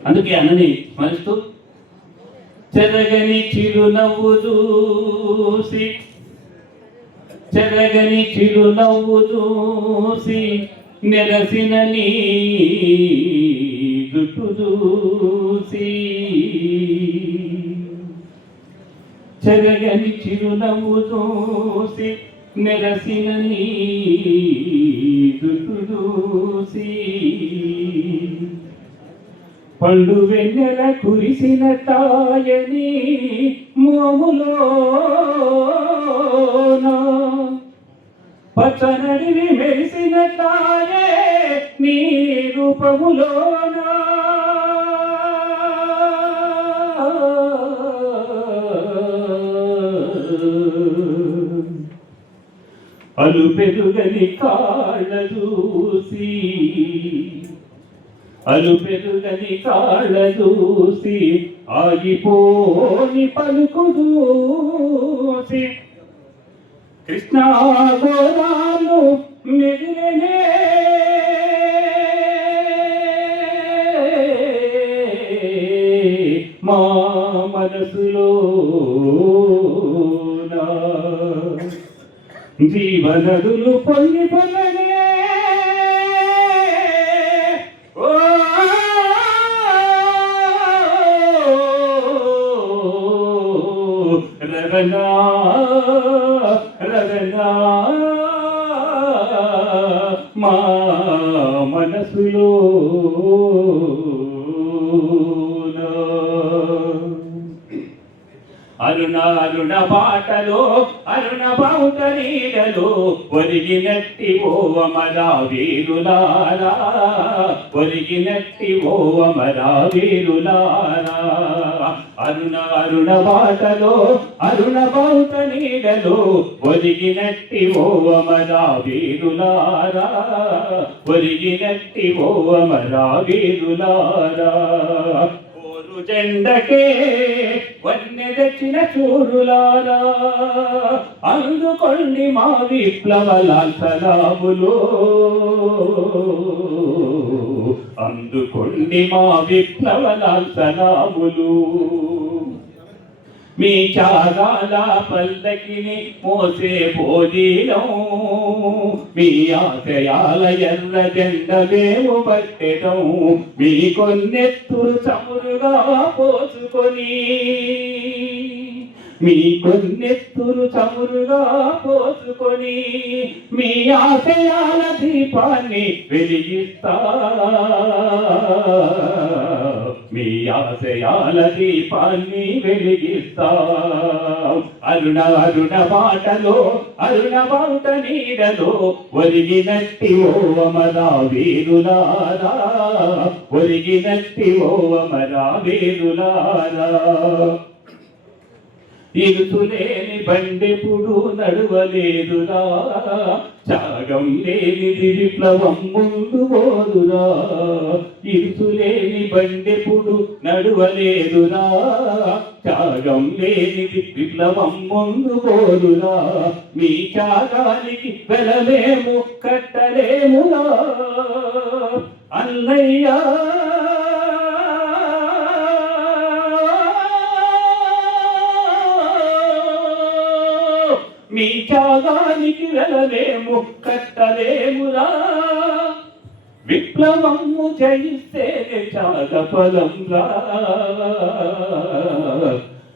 అందుకే అన్నని స్మరిస్తూ చెరగని చిరునవ్వు చూసి చెరగని చిరునవ్వు చూసి నెరసిన నీ జుట్టు చూసి చెరగని చిరునవ్వు చూసి నెరసిన నీ జుట్టు చూసి పండు వెన్నెల కురిసిన తాయని మోములోనా పచ్చనడివి మెరిసిన తాయే నీ రూపములోనా అలు పెరుగని కాళ్ళ చూసి అలు పెరుగని కాళ్ళ చూసి ఆగిపోని పలుకు చూసి కృష్ణా గోదాలు మెదిలనే మా మనసులో జీవనదులు పొంగి పొంగనే రగనా రగనా మా మనసులో అరుణ అరుణ బాటలో అరుణ బావుట నీడలో ఒరిగినట్టి ఓ అమరా వీరులారా ఒరిగినట్టి ఓ అమరా వీరులారా అరుణ అరుణ బాటలో అరుణ బావుట నీడలో ఒరిగినట్టి ఓ అమరా వీరులారా ఒరిగినట్టి ఓ అమరా వీరులారా జెండకే వన్నె తెచ్చిన చూరులారా అందుకొండి మా విప్లవ లాంఛనాములు అందుకొండి మా విప్లవ లాంఛనాములు మీ త్యాగాల పల్లకిని మోసే భోజీలం మీ ఆశయాల ఎర్ర జెండ మేము పట్టెటం మీ కొన్నెత్తురు చమురుగా పోసుకొని మీ కొన్నెత్తురు చమురుగా పోసుకొని మీ ఆశయాల దీపాన్ని వెలిగిస్తా మీ ఆశయాల దీపాన్ని వెలిగిస్తా అరుణ అరుణ బాటలో అరుణ బాట నీడలో ఒరిగినట్టి ఓ అమరా వీరులారా ఒరిగినట్టి ఓ అమరా వీరులారా ఇరుసులేని బండెప్పుడు నడువలేదురా త్యాగం లేనిది విప్లవం ముందు పోదురా ఇరుసులేని బండెప్పుడు నడువలేదురా త్యాగం లేనిది విప్లవం ముందు పోదురా మీ త్యాగానికి వెలలేము కట్టలేమురా అన్నయ్యా మీ త్యాగానికి వెళ్ళలేము కట్టలేమురా విప్లవము జయిస్తే త్యాగ ఫలం రా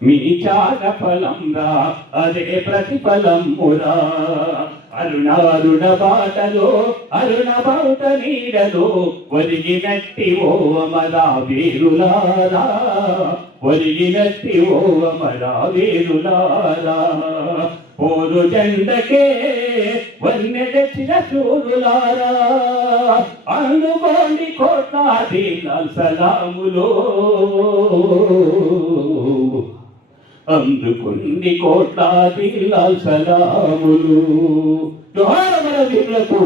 మీ త్యాగ ఫలం రా అదే ప్రతిఫలమురా అరుణ అరుణ బాటలో అరుణ బాట నీడలో ఒరిగినట్టి ఓ అమరా వీరులారా ఒరిగినట్టి ఓ అమరా వీరులారా పోరు జెండకే వన్నె తెచ్చిన చూరులారా అందుకోండి కోట్లాది సలాములో అందుకుండి కోట్లాది సలాములు జోహార్ అమర వీరులకు.